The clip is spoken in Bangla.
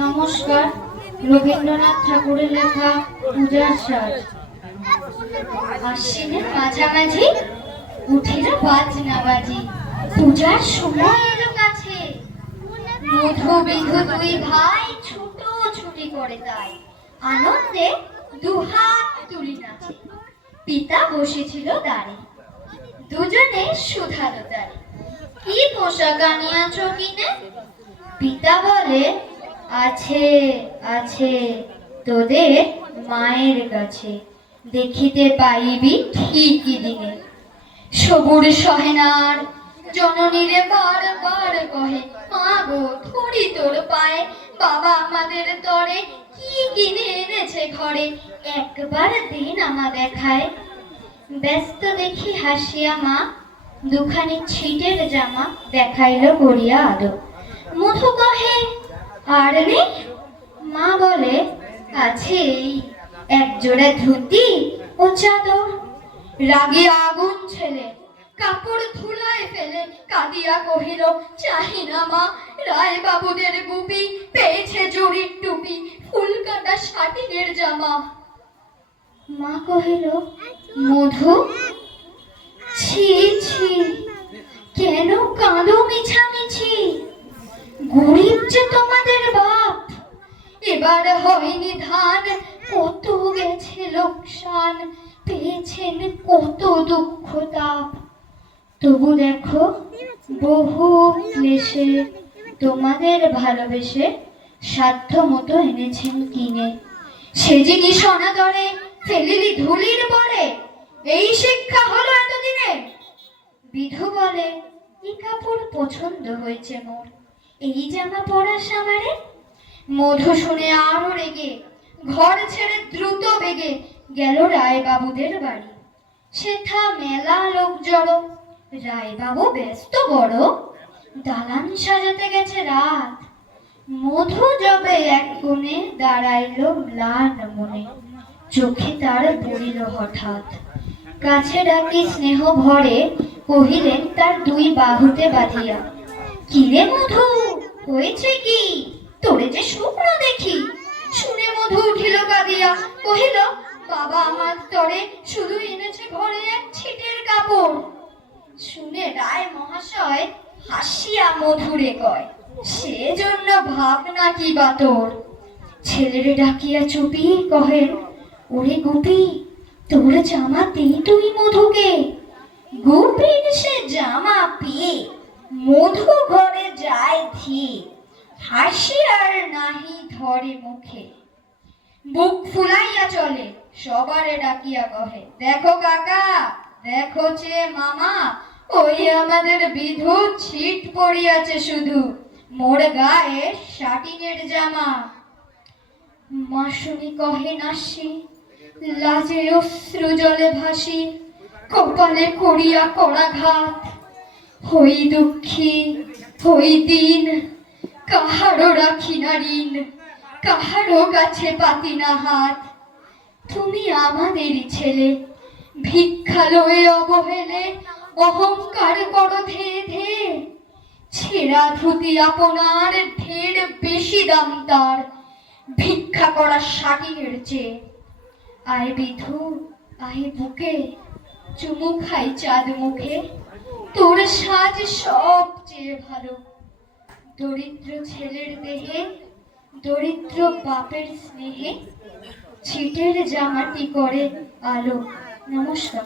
নমস্কার। রবীন্দ্রনাথ ঠাকুরের লেখা পূজার সাজ। আশ্বিনের মাঝামাঝি উঠিল বাজনা বাজি, পূজার সময় এলো কাছে। মধু বিধু দুই ভাই ছুটোছুটি করে তাই, আনন্দে দুহাত তুলি নাচে। পিতা বসেছিল দাঁড়ে, দুজনে শুধালো তারে, কি পোশাক আনিয়াছ কিনে? পিতা বলে, আছে আছে তোদের মায়ের কাছে, দেখিতে পাইবি ঠিকই দিনে। সবুর সহেনার জননীরে বারবার কহে, মা গো ধরি তোর পায়ে, বাবা আমাদের তরে কি কিনে এনেছে ঘরে, একবার দিন আমা দেখায়। ব্যস্ত দেখি হাসিয়া মা, দুখানি ছিটের জামা দেখাইল করিয়া আদর। মধু কহে, আর নেই? মা বলে, আছে এই এক জোড়া ধুতি ও চাদর। রাগে আগুন ছেলে কাপড় ধুলায় ফেলে কাঁদিয়া কহিল, চাহি না মা রায় বাবুদের গুপি, পেয়েছে জরির টুপি, ফুল কাটা শাটিনের জামা। মা কহিল, মধু, ছি ছি, কেন কাঁদো মিছামিছি? গরিব যে তোমাদের বাপ, এবার হয়নি ধান, কত গেছে লোকসান, পেয়েছেন কত দুঃখ তাপ। তবু দেখো বহু ক্লেশে তোমাদের ভালোবেসে সাধ্য মতো এনেছেন কিনে। সে জিনিস অনাদরে ফেলিলি ধুলির পরে, এই শিক্ষা হলো এতদিনে। বিধু বলে, এই কাপড় পছন্দ হয়েছে মোর, এই জামা পরা সামারে। মধু শুনে আরো রেগে ঘর ছেড়ে দ্রুত বেগে গেল রায় বাবুদের বাড়ি। সেথা মেলা লোক জড়ো, রায় বাবু ব্যস্ত বড়, দালান সাজাতে গেছে রাত। মধু যবে এক কোণে দাঁড়াইল ম্লান মনে, চোখে তার পড়িল হঠাৎ। কাছে ডাকি স্নেহ ভরে কহিলেন তার দুই বাহুতে বাঁধিয়া, কিরে মধু, হয়েছে কি? তোরে যে শুকনো দেখি। শুনে মধু উঠিল কাঁদিয়া, কহিল, বাবা আমার তরে শুধু এনেছে ঘরে এক ছিটের কাপড়। শুনে রায় মহাশয় হাসিয়া মধুরে কয়, সেজন্য ভাবনা কি বা তোর। ছেলেরে ডাকিয়া চুপি কহেন, ওরে গুপি, তোর জামা দে তুই মধুকে। গুপির সে জামা পেয়ে মধু ঘরে যায় ধীরে, হাসি আর নাহি ধরে মুখে। বুক ফুলাইয়া চলে, সবারে ডাকিয়া কহে, দেখো কাকা, দেখো চে মামা, ওই আমাদের বিধু ছিট পড়িয়াছে শুধু, মোর গায়ে শাটিনের জামা। মাসুনি কহে নাসি, লাজে অশ্রু জলে ভাসি, কপালে করিয়া করাঘাত। হই দুঃখী, হই দিন, কাহারও রাখি না ঋণ, কাহারও কাছে পাতি না হাত। তুমি আমাদেরই ছেলে, ভিক্ষা লয়ে অবহেলে অহংকার করো ধে ধে। ছেঁড়া ধুতি আপনার ঢের বেশি দাম তার, ভিক্ষা করা শাটিনের চেয়ে। আয় বিধু, আয় বুকে, চুমু খাই চাঁদ মুখে, তোর সাজ সবচেয়ে ভালো। দরিদ্র ছেলের দেহে, দরিদ্র বাপের স্নেহে, ছিটের জামাটি করে আলো। নমস্কার।